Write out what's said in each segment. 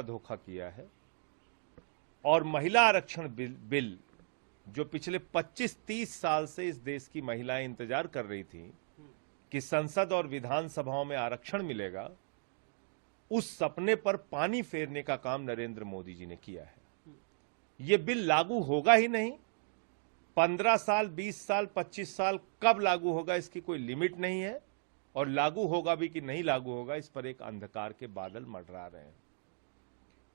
बड़ा धोखा किया है। और महिला आरक्षण बिल जो पिछले 25-30 साल से इस देश की महिलाएं इंतजार कर रही थी कि संसद और विधानसभाओं में आरक्षण मिलेगा, उस सपने पर पानी फेरने का काम नरेंद्र मोदी जी ने किया है। यह बिल लागू होगा ही नहीं। 15 साल, 20 साल, 25 साल कब लागू होगा इसकी कोई लिमिट नहीं है, और लागू होगा भी कि नहीं लागू होगा इस पर एक अंधकार के बादल मंडरा रहे हैं।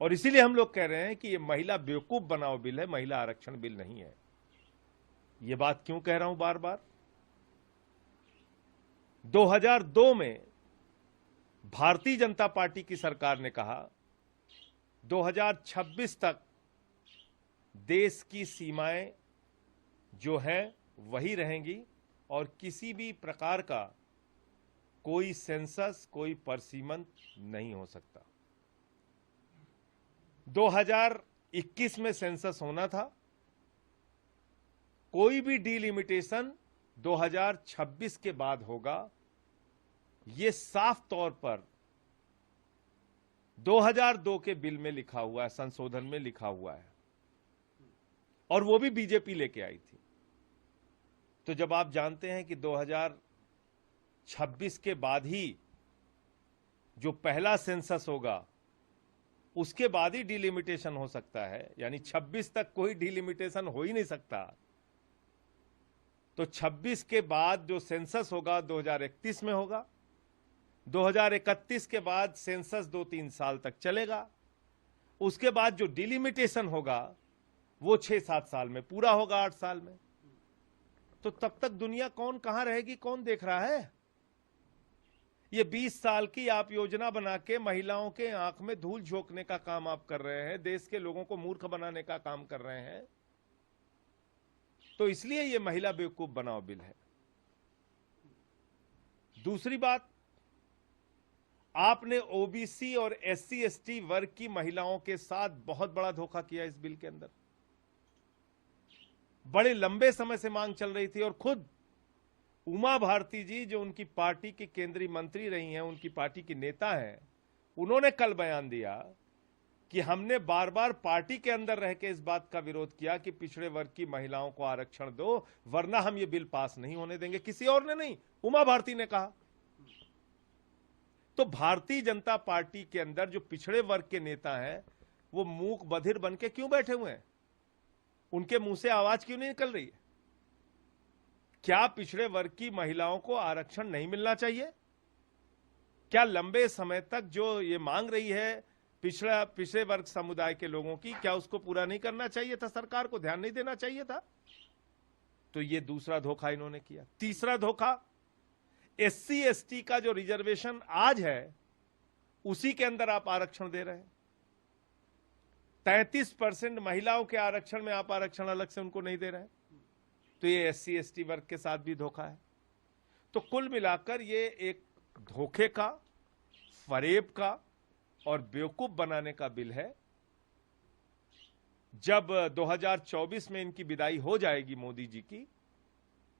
और इसीलिए हम लोग कह रहे हैं कि यह महिला बेवकूफ बनाओ बिल है, महिला आरक्षण बिल नहीं है। यह बात क्यों कह रहा हूं बार बार? 2002 में भारतीय जनता पार्टी की सरकार ने कहा 2026 तक देश की सीमाएं जो हैं वही रहेंगी और किसी भी प्रकार का कोई सेंसस, कोई परसीमन नहीं हो सकता। 2021 में सेंसस होना था। कोई भी डीलिमिटेशन 2026 के बाद होगा, यह साफ तौर पर 2002 के बिल में लिखा हुआ है, संशोधन में लिखा हुआ है, और वो भी बीजेपी लेके आई थी। तो जब आप जानते हैं कि 2026 के बाद ही जो पहला सेंसस होगा उसके बाद ही डिलिमिटेशन हो सकता है, यानी 26 तक कोई डिलिमिटेशन हो ही नहीं सकता, तो 26 के बाद जो सेंसस होगा 2031 में होगा। 2031 के बाद सेंसस 2-3 साल तक चलेगा। उसके बाद जो डिलिमिटेशन होगा वो 6-7 साल में पूरा होगा, 8 साल में। तो तब तक दुनिया कौन कहां रहेगी, कौन देख रहा है? ये 20 साल की आप योजना बना के महिलाओं के आंख में धूल झोंकने का काम आप कर रहे हैं, देश के लोगों को मूर्ख बनाने का काम कर रहे हैं। तो इसलिए ये महिला बेवकूफ बनाओ बिल है। दूसरी बात, आपने ओबीसी और एससी एसटी वर्ग की महिलाओं के साथ बहुत बड़ा धोखा किया इस बिल के अंदर। बड़े लंबे समय से मांग चल रही थी, और खुद उमा भारती जी जो उनकी पार्टी की केंद्रीय मंत्री रही हैं, उनकी पार्टी की नेता हैं, उन्होंने कल बयान दिया कि हमने बार बार पार्टी के अंदर रह के इस बात का विरोध किया कि पिछड़े वर्ग की महिलाओं को आरक्षण दो, वरना हम ये बिल पास नहीं होने देंगे। किसी और ने नहीं, उमा भारती ने कहा। तो भारतीय जनता पार्टी के अंदर जो पिछड़े वर्ग के नेता हैं वो मूक बधिर बन के क्यों बैठे हुए हैं? उनके मुंह से आवाज क्यों नहीं निकल रही है? क्या पिछड़े वर्ग की महिलाओं को आरक्षण नहीं मिलना चाहिए? क्या लंबे समय तक जो ये मांग रही है पिछड़े वर्ग समुदाय के लोगों की, क्या उसको पूरा नहीं करना चाहिए था? सरकार को ध्यान नहीं देना चाहिए था? तो ये दूसरा धोखा इन्होंने किया। तीसरा धोखा, एससी एसटी का जो रिजर्वेशन आज है उसी के अंदर आप आरक्षण दे रहे हैं। 33% महिलाओं के आरक्षण में आप आरक्षण अलग से उनको नहीं दे रहे हैं। तो ये एससी एसटी वर्ग के साथ भी धोखा है। तो कुल मिलाकर ये एक धोखे का, फरेब का और बेवकूफ बनाने का बिल है। जब 2024 में इनकी विदाई हो जाएगी मोदी जी की,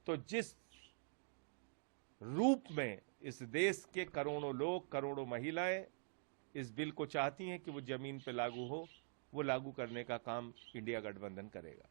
तो जिस रूप में इस देश के करोड़ों लोग, करोड़ों महिलाएं इस बिल को चाहती हैं कि वो जमीन पे लागू हो, वो लागू करने का काम इंडिया गठबंधन करेगा।